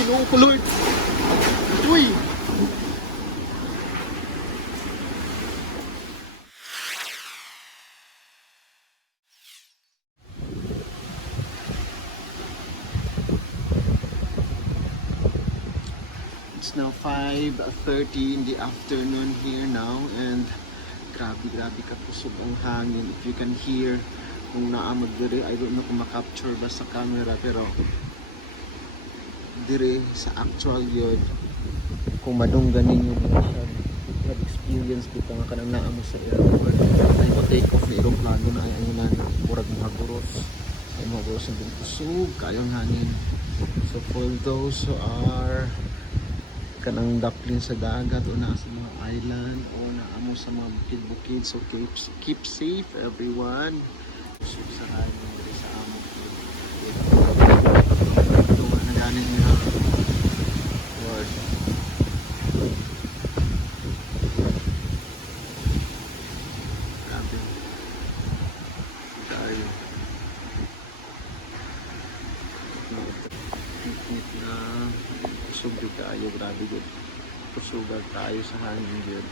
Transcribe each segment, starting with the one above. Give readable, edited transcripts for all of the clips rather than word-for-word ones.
Ginoo ko, Lord. Uy. It's now 5:30 in the afternoon here now, and grabe ka kusog ang hangin. If you can hear kung naamag dire, I don't know kung makapture ba sa camera, pero dire sa actual yun, kung madunggan ninyo nila siya, nag-experience ko nga kanang naamo sa airport. Ay mo take off na aeroplano na ay ayunan, murag mahaguros. Ay mahaguros ang kusog, kayong hangin. So for those who are kanang daplin sa dagat o nasa mga island o naamo sa mga bukid-bukid, so keep safe everyone. Kusog sa hangin diri sa among ito nga na ganin niya. Lord, grabe tayo picnic na kusog di tayo, grabe good kusugan tayo sa hangin good.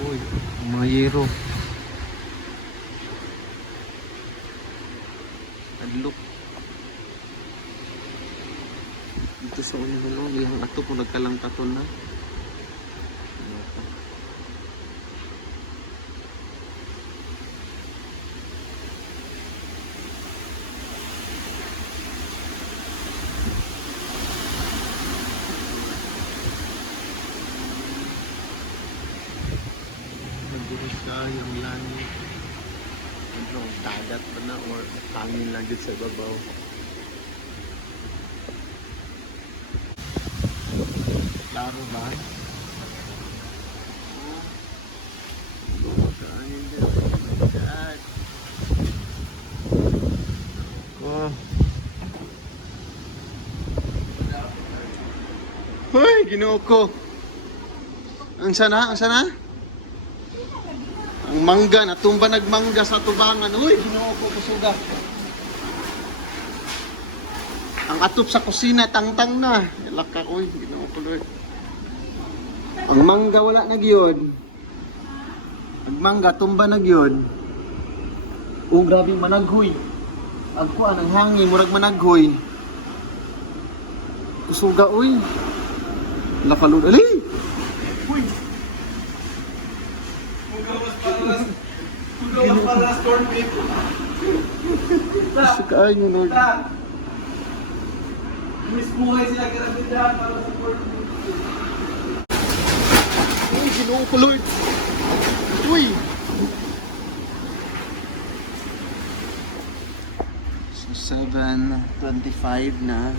Uy, mga yero adlok dito sa ulo yung ato kung nagkalangkaton na. Yung langit, ano, dagat pa na or hangin lang dito sa babaw. Klaro ba? Hangin dito. Oh my God. Oh. Hoy, Ginoo ko. Ang sana? Ang sana? Ang mangga, natumba nagmangga sa tubangan. Uy, Ginoo ko, kusuga. Ang atop sa kusina, tangtang na. Ilaka, uy, Ginoo ko, Lord. Ang mangga, wala na gyud. Ang mangga, tumba na gyud. Oh, grabe, managhoy. Ang kuan, ang hangin, murag managhoy. Kusuga, uy. Ilaka, Lord. Ali! Uy! Huwag para storm wave. Sakaay nyo, Lord. Miss buhay sila karabidahan para sa storm wave. Uy, Ginoo ko, Lord. Uy! So, 7:25 na.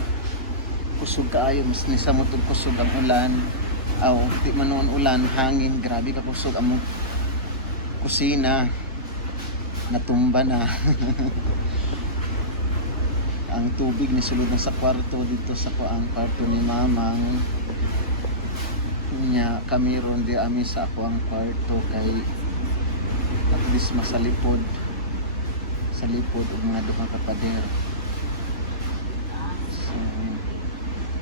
Kusog kaayo. Mas nisa mo itong kusog ang ulan. Aw, di man noon ulan, hangin. Grabe ka kusog ang kusina. Natumba na. Ang tubig ni sulod na sa kwarto dito sa kuang kwarto ni Mamang. Nya kami ron di ami sa kuang kwarto kay at least masalipod. Sa lipod og mga duha ka pader. So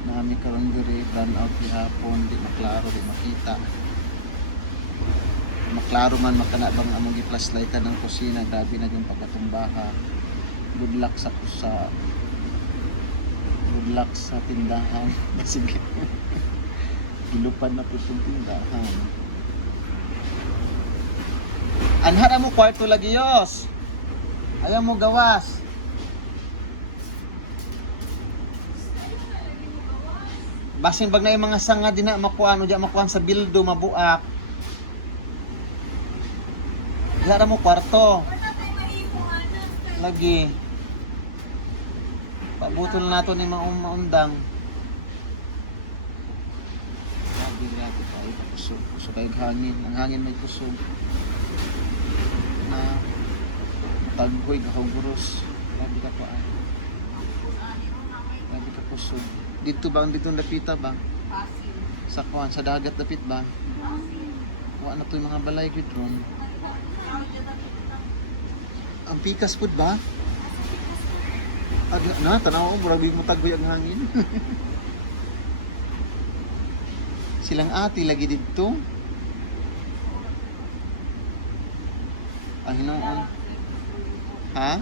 nami karon diri run out gihapon, di maklaro, di makita. Maklaro man makanabang among gi-flashlightan ng kusina, grabe na yung pagkatumbaha. Good luck sa tindahan. Sige. Gilupad na po yung tindahan. Anhara mo kwarto lagi yos. Ayaw mo gawas. Basin bag na yung mga sanga din na makuano diya makuan sa bildo mabuak. Anhara mo kwarto. Lagi. Pabutol nato ni maundang. Grabe tayo kusog. Kusog kayo hangin. Ang hangin may kusog. Na mataghoy kakaguros. Grabe ka pa ay. Grabe ka kusog. Dito ba? Dito napita ba? Sa kuwan, sa dagat napit ba? Wa na to yung mga balay gid ron. Ang pikas pud ba? Na tanaw murag big mo tagboy ang hangin. Silang ati lagi dito. Ang hinoon. Ha?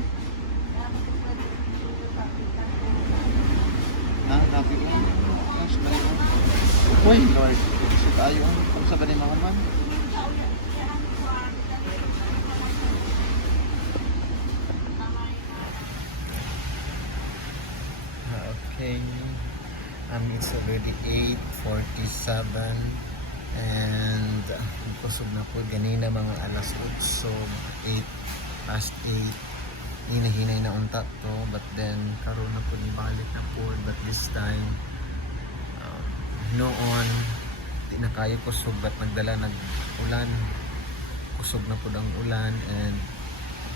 Nabi ko. Ang sa bali mo. Uy, Lord. Gusto tayo. Ang sa bali mo man. Okay. It's already 8:47 and kusog na po ganina mga alas 8, 8:08. Hinahinay na unta to, but then karon na po ni balik na po, but this time noon di na kayo kusog, but nagdala nag-ulan, kusog na po ang ulan, and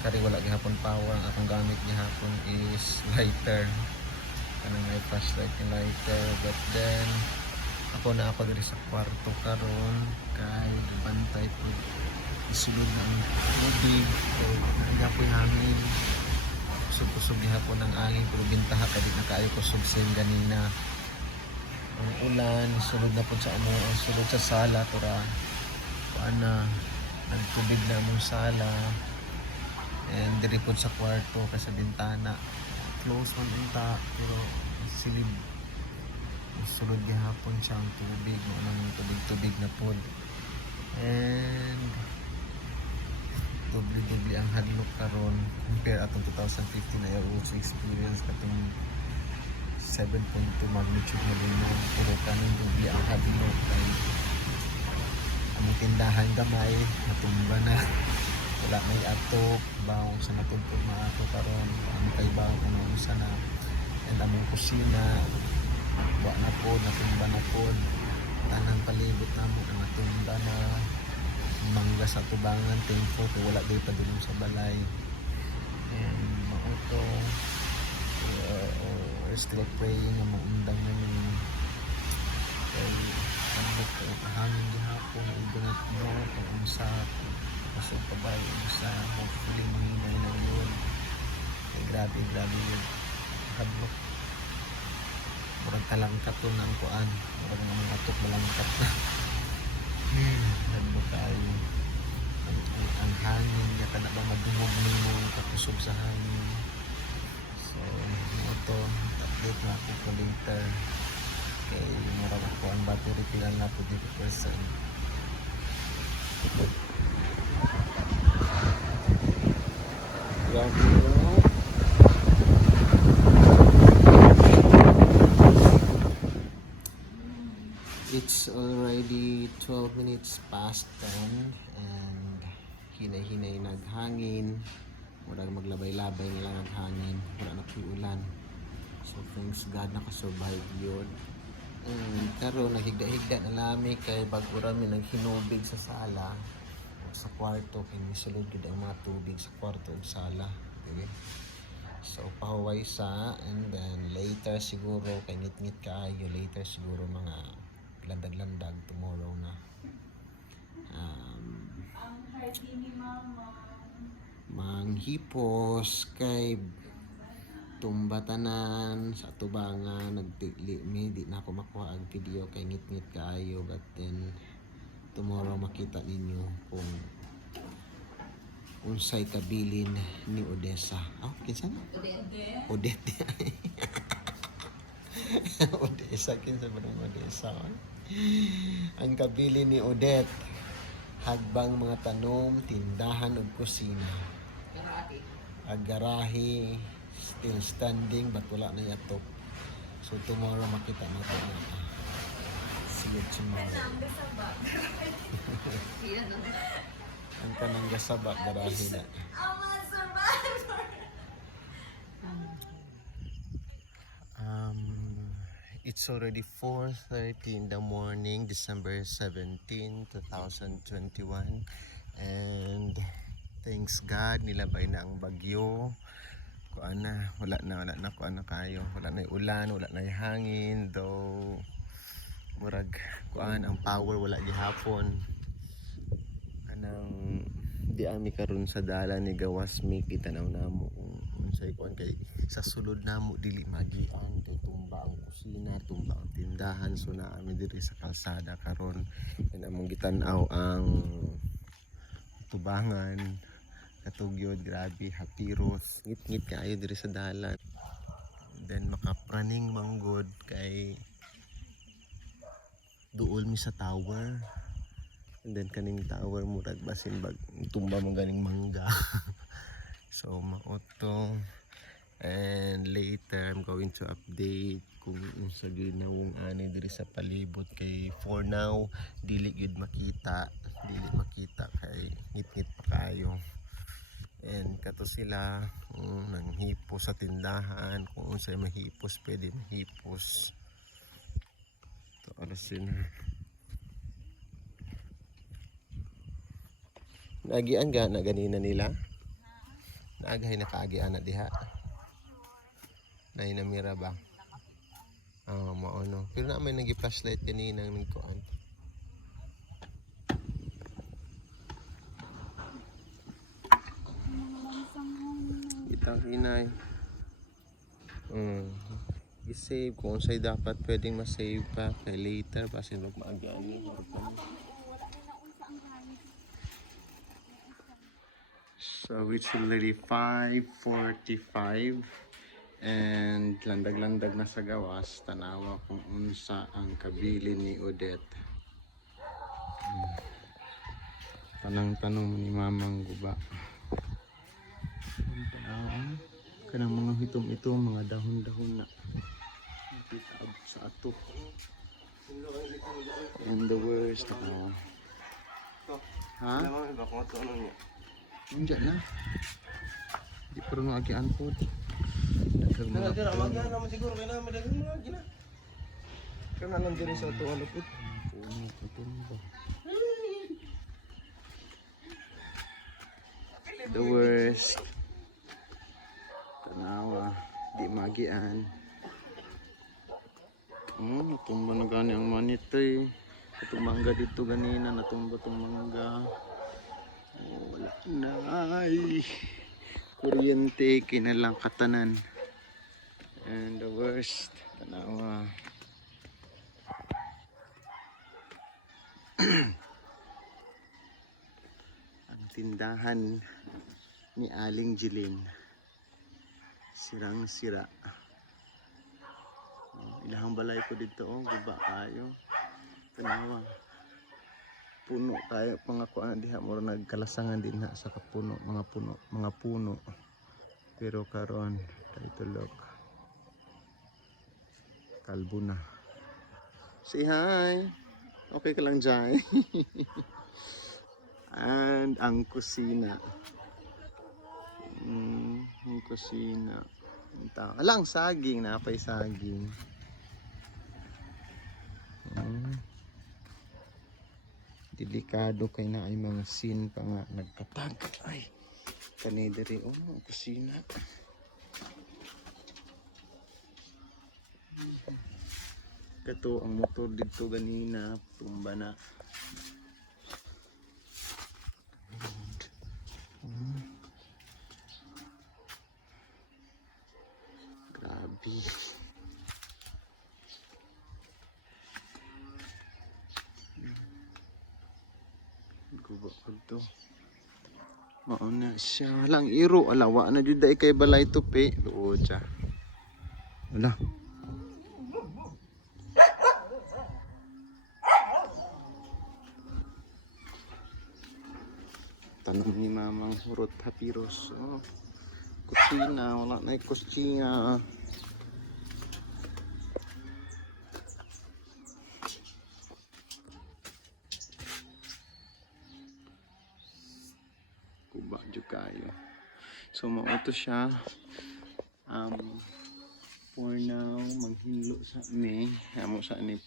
kari wala gihapon power. Ang akong gamit gihapon is lighter, kanang may flashlight yung lighter, but then ako na ako diri sa kwarto karon kay bantay po isulod na ang tubig o gapoy hangin. Kusog-kusog gihapon ang alin pero bintaha kay di na kaayo kusog sin ganina. Ang ulan sulod na po sa amo, sulod sa sala tura ana nagtubig na among sala, and diri po sa kwarto kay sa bintana close man unta pero silid sulod gihapon siya ang tubig, mo nang tubig na po, and doble ang hadlok karon compare atong 2015 na yung also experience katong 7.2 magnitude na limon, pero kaning doble ang hadlok kay among tindahan gamay natumba na, wala may atok bawang sa natuntog maato karon ang kay bawang ano sana, and among kusina wa na po, natumba na po, tanang palibot na mo natumba na, mangga sa tubangan thankful kay wala day pa dulong sa balay, and mauto we're still praying na maundang namin kay ambot kay hangin gihapon igunat mo kung unsa pasok pa ba yung sa hopefully mahinay na yun kay grabe yun hadlok. Murag talangkat to ng kuan, murag naman atok malangkat na. Hadlok tayo. Ang hangin yata na ba madungog nimo kakusog sa hangin. So ito update na ako ko later kay murag ako ang battery pilan na po dito person. It's already 12 minutes past 10 and hinay-hinay naghangin, murag maglabay-labay na lang naghangin, wala na ulan, so thanks God nakasurvive yun. And karon naghigda-higda na lami kay bago rami naghinubig sa sala sa kwarto kay misulod gid ang mga tubig sa kwarto ug sala. Okay? So pahuway sa, and then later siguro kay ngit-ngit kaayo, later siguro mga landag-landag tomorrow na. Manghipos kay tumbatanan sa tubangan nagtigli mi, di na ako makuha ang video kay ngit-ngit kaayo, but then tomorrow makita ninyo kung unsay kabilin ni Odessa. Kinsa na? Odette. Odessa, kinsa ba ng Odessa? Ang kabili ni Odette, hagbang mga tanom, tindahan ug kusina. Garahe, still standing but wala na yatok. So tomorrow makita natin na. See you tomorrow. Ang kanang gasaba, garahe na. It's already 4:30 in the morning, December 17, 2021, and thanks God nilabay na ang bagyo. Kuan na, wala na kuan na kayo, wala na ulan, wala na hangin, though murag kuan ang power wala gihapon. kanang di ami karon sa dalan ni gawas mi kitanaw namo kung unsay kuan kay sa sulod namo dili magian kay tumba ang kusina, tumba ang tindahan, so na ami diri sa kalsada karon and among gitan-aw ang tubangan katugyod, grabe hapiros ngit-ngit kaayo diri sa dalan. Then makapraning manggod kay duol mi sa tower. And then kaning tower murag basin bag tumba mo ganing mangga. So maoto. And later I'm going to update kung unsa gyud nawong ani diri sa palibot kay for now dili gyud makita kay ngit-ngit pa kayo. And kato sila nanghipos sa tindahan kung unsay mahipos pwede mahipos. To alasin na. Naagian ga na ganina nila. Naagahay na kaagian na diha. Nay namira ba? Mao no. Pero na may nagi-flashlight kanina ng kuan. Itang inay. I-save kung unsay dapat pwedeng ma-save pa kay later basin wag maagian ni. So it's already 5:45 and landag-landag na sa gawas tanawa kung unsa ang kabilin ni Odette. Tanang-tanong ni mamang guba. Kanang mga hitom-itom, mga dahon-dahon na nakita sa ato. And the worst ha? Nandiyan na. Di pero nung agian po. Kaya naman siguro kaya naman dagang mga gina. Kaya na lang dyan sa ito alapit. Puno, patumba. The worst. Tanawa. Di magian. Natumba na gani ang manito eh. Itong mangga dito ganina. Natumba itong mangga. Wala na ay kuryente kinalang katanan. And the worst tanawa. Ang tindahan ni Aling Jilin sirang sira. Ilahang balay ko dito guba kayo tanawa. Puno tayo pangakuan diha mo nagkalasangan din sa kapuno mga puno pero karon dito look kalbo na. Say hi. Okay ka lang dyan. And ang kusina. Ang kusina. Alang saging, napay saging. Delikado kay na ay mga sin pa nga nagkatag. Ay, kanidari ang kusina. Kato ang motor dito ganina, tumba na. Grabe. Guba ko to. Mauna siya lang iro alawa na jud dai kay balay tupi. Luo siya. Wala. Tanong ni mamang hurot hapiros. Kusina, wala na kusina. Kuba jud kayo. So mauto siya. For now maghinlo sa me. Amo sa ni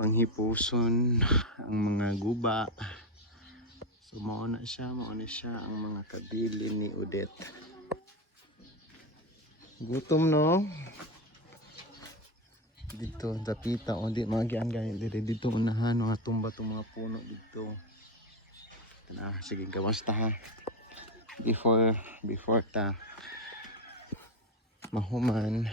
panghipuson ang mga guba. So mauna siya ang mga kabilin ni Odette. Gutom no? Dito, dapita o di magian ganyan dito unahan mga tumba itong mga puno dito. Sige, gawas ta ha. Before ta mahuman.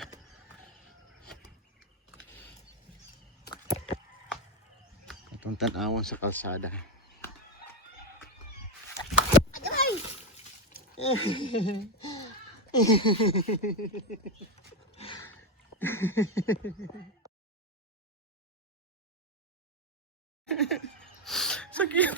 Atong tan-awon sa kalsada. Sakit.